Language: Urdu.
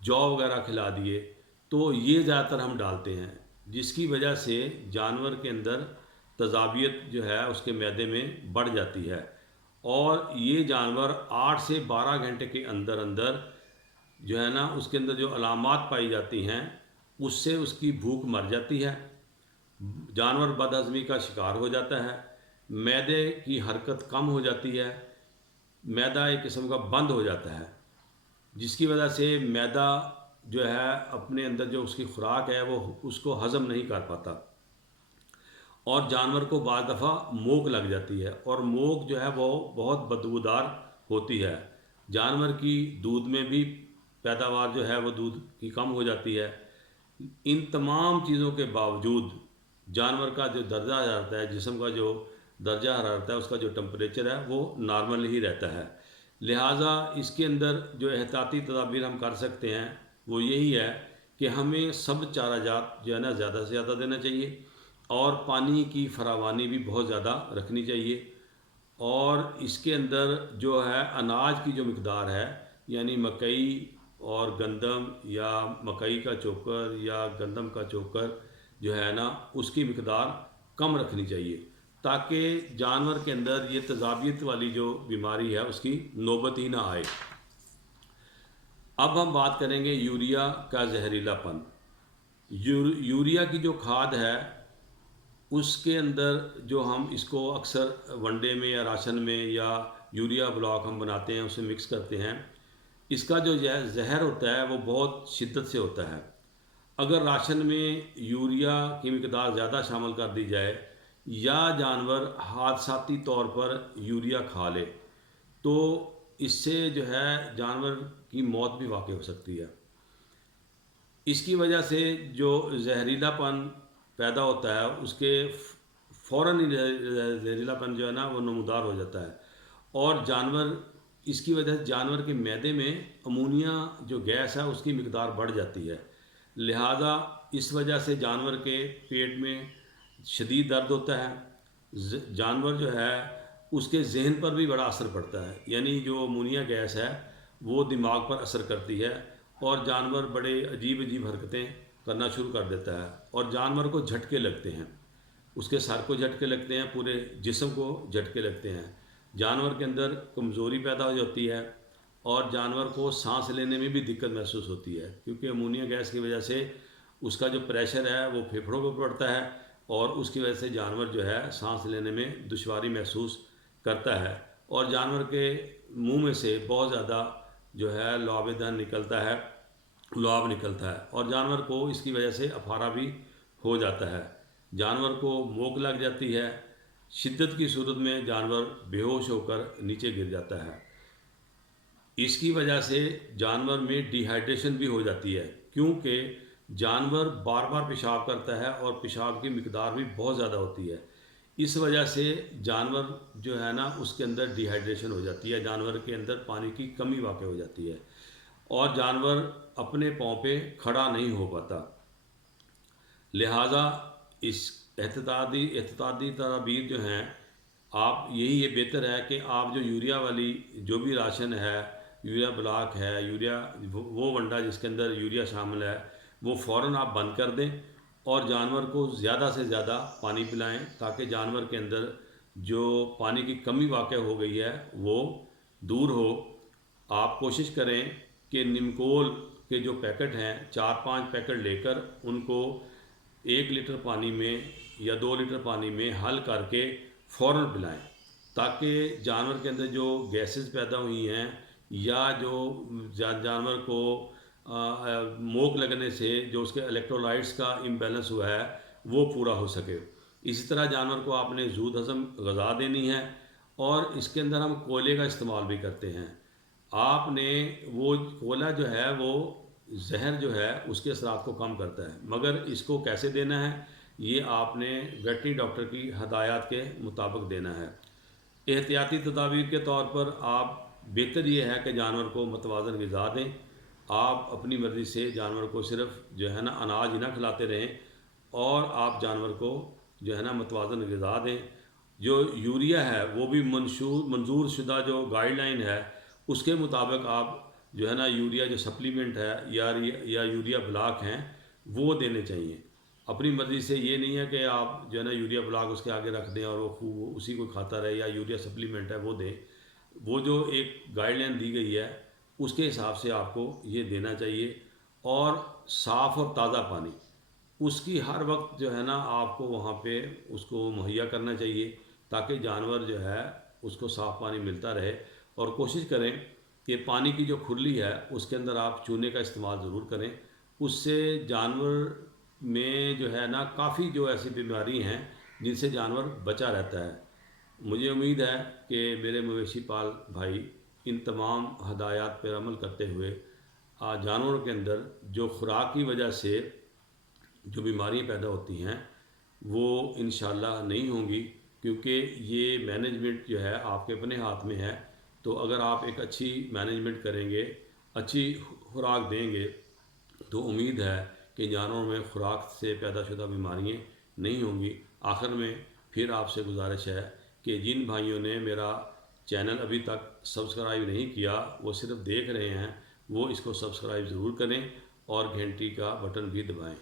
جو وغیرہ کھلا دیے، تو یہ زیادہ تر ہم ڈالتے ہیں، جس کی وجہ سے جانور کے اندر تیزابیت جو ہے اس کے معدے میں بڑھ جاتی ہے، اور یہ جانور 8 سے 12 گھنٹے کے اندر اندر جو ہے نا اس کے اندر جو علامات پائی جاتی ہیں اس سے اس کی بھوک مر جاتی ہے، جانور بد ہضمی کا شکار ہو جاتا ہے، معدے کی حرکت کم ہو جاتی ہے، معدہ ایک قسم کا بند ہو جاتا ہے، جس کی وجہ سے معدہ جو ہے اپنے اندر جو اس کی خوراک ہے وہ اس کو ہضم نہیں کر پاتا، اور جانور کو بعض دفعہ موک لگ جاتی ہے، اور موک جو ہے وہ بہت بدبودار ہوتی ہے، جانور کی دودھ میں بھی پیداوار جو ہے وہ دودھ کی کم ہو جاتی ہے۔ ان تمام چیزوں کے باوجود جانور کا جو درجہ حرارت ہے، جسم کا جو درجہ حرارت ہے، اس کا جو ٹمپریچر ہے وہ نارمل ہی رہتا ہے، لہٰذا اس کے اندر جو احتیاطی تدابیر ہم کر سکتے ہیں وہ یہی ہے کہ ہمیں سب چارہ جات جو ہے نا زیادہ سے زیادہ دینا چاہیے، اور پانی کی فراوانی بھی بہت زیادہ رکھنی چاہیے، اور اس کے اندر جو ہے اناج کی جو مقدار ہے، یعنی مکئی اور گندم یا مکئی کا چوکر یا گندم کا چوکر جو ہے نا اس کی مقدار کم رکھنی چاہیے، تاکہ جانور کے اندر یہ تیزابیت والی جو بیماری ہے اس کی نوبت ہی نہ آئے۔ اب ہم بات کریں گے یوریا کا زہریلا پن۔ یوریا کی جو کھاد ہے اس کے اندر جو ہم اس کو اکثر ون ڈے میں یا راشن میں یا یوریا بلاک ہم بناتے ہیں اسے مکس کرتے ہیں، اس کا جو زہر ہوتا ہے وہ بہت شدت سے ہوتا ہے، اگر راشن میں یوریا کی مقدار زیادہ شامل کر دی جائے یا جانور حادثاتی طور پر یوریا کھا لے تو اس سے جو ہے جانور کی موت بھی واقع ہو سکتی ہے۔ اس کی وجہ سے جو زہریلا پن پیدا ہوتا ہے اس کے فوراً ہی زہریلا پن جو ہے نا وہ نمودار ہو جاتا ہے، اور جانور اس کی وجہ سے جانور کے معدے میں امونیا جو گیس ہے اس کی مقدار بڑھ جاتی ہے، لہذا اس وجہ سے جانور کے پیٹ میں شدید درد ہوتا ہے، جانور جو ہے اس کے ذہن پر بھی بڑا اثر پڑتا ہے، یعنی جو امونیا گیس ہے وہ دماغ پر اثر کرتی ہے، اور جانور بڑے عجیب عجیب حرکتیں کرنا شروع کر دیتا ہے، اور جانور کو جھٹکے لگتے ہیں، اس کے سر کو جھٹکے لگتے ہیں، پورے جسم کو جھٹکے لگتے ہیں، جانور کے اندر کمزوری پیدا ہو جاتی ہے، اور جانور کو سانس لینے میں بھی دقت محسوس ہوتی ہے، کیونکہ امونیا گیس کی وجہ سے اس کا جو پریشر ہے وہ پھیپھڑوں پہ پڑتا ہے، اور اس کی وجہ سے جانور جو ہے سانس لینے میں دشواری محسوس کرتا ہے، اور جانور کے منہ میں سے بہت زیادہ جو ہے لعاب دہن نکلتا ہے، لعاب نکلتا ہے، اور جانور کو اس کی وجہ سے افارہ بھی ہو جاتا ہے، جانور کو موک لگ جاتی ہے، شدت کی صورت میں جانور بے ہوش ہو کر نیچے گر جاتا ہے۔ اس کی وجہ سے جانور میں ڈی ہائیڈریشن بھی ہو جاتی ہے، کیونکہ جانور بار بار پیشاب کرتا ہے اور پیشاب کی مقدار بھی بہت زیادہ ہوتی ہے، اس وجہ سے جانور جو ہے نا اس کے اندر ڈی ہائیڈریشن ہو جاتی ہے، جانور کے اندر پانی کی کمی واقع ہو جاتی ہے، اور جانور اپنے پاؤں پہ کھڑا نہیں ہو پاتا، لہٰذا اس احتیاطی تدابیر جو ہیں آپ یہی یہ بہتر ہے کہ آپ جو یوریا والی جو بھی راشن ہے، یوریا بلاک ہے، یوریا وہ ونڈا جس کے اندر یوریا شامل ہے وہ فوراً آپ بند کر دیں، اور جانور کو زیادہ سے زیادہ پانی پلائیں، تاکہ جانور کے اندر جو پانی کی کمی واقع ہو گئی ہے وہ دور ہو۔ آپ کوشش کریں کہ نمکول کے جو پیکٹ ہیں 4-5 پیکٹ لے کر ان کو 1 لیٹر پانی میں یا 2 لیٹر پانی میں حل کر کے فوراً پلائیں، تاکہ جانور کے اندر جو گیسز پیدا ہوئی ہیں یا جو جانور کو موک لگنے سے جو اس کے الیکٹرولائٹس کا امبیلنس ہوا ہے وہ پورا ہو سکے۔ اسی طرح جانور کو آپ نے زود ہضم غذا دینی ہے، اور اس کے اندر ہم کوئلے کا استعمال بھی کرتے ہیں، آپ نے وہ کوئلہ جو ہے وہ زہر جو ہے اس کے اثرات کو کم کرتا ہے، مگر اس کو کیسے دینا ہے یہ آپ نے ویٹرنری ڈاکٹر کی ہدایات کے مطابق دینا ہے۔ احتیاطی تدابیر کے طور پر آپ بہتر یہ ہے کہ جانور کو متوازن غذا دیں، آپ اپنی مرضی سے جانور کو صرف جو ہے نا اناج ہی نہ کھلاتے رہیں، اور آپ جانور کو جو ہے نا متوازن غذا دیں، جو یوریا ہے وہ بھی منظور شدہ جو گائیڈ لائن ہے اس کے مطابق آپ جو ہے نا یوریا جو سپلیمنٹ ہے یا یوریا بلاک ہیں وہ دینے چاہیے. اپنی مرضی سے یہ نہیں ہے کہ آپ جو ہے نا یوریا بلاک اس کے آگے رکھ دیں اور وہ خوب اسی کو کھاتا رہے, یا یوریا سپلیمنٹ ہے وہ دیں. وہ جو ایک گائیڈ لائن دی گئی ہے اس کے حساب سے آپ کو یہ دینا چاہیے. اور صاف اور تازہ پانی اس کی ہر وقت جو ہے نا آپ کو وہاں پہ اس کو مہیا کرنا چاہیے, تاکہ جانور جو ہے اس کو صاف پانی ملتا رہے. اور کوشش کریں کہ پانی کی جو کھرلی ہے اس کے اندر آپ چونے کا استعمال ضرور کریں. اس سے جانور میں جو ہے نا کافی جو ایسی بیماری ہیں جن سے جانور بچا رہتا ہے. مجھے امید ہے کہ میرے مویشی پال بھائی ان تمام ہدایات پر عمل کرتے ہوئے جانوروں کے اندر جو خوراک کی وجہ سے جو بیماریاں پیدا ہوتی ہیں وہ انشاءاللہ نہیں ہوں گی, کیونکہ یہ مینجمنٹ جو ہے آپ کے اپنے ہاتھ میں ہے. تو اگر آپ ایک اچھی مینجمنٹ کریں گے, اچھی خوراک دیں گے, تو امید ہے کہ جانوروں میں خوراک سے پیدا شدہ بیماریاں نہیں ہوں گی. آخر میں پھر آپ سے گزارش ہے کہ جن بھائیوں نے میرا چینل ابھی تک سبسکرائب نہیں کیا, وہ صرف دیکھ رہے ہیں, وہ اس کو سبسکرائب ضرور کریں اور گھنٹی کا بٹن بھی دبائیں.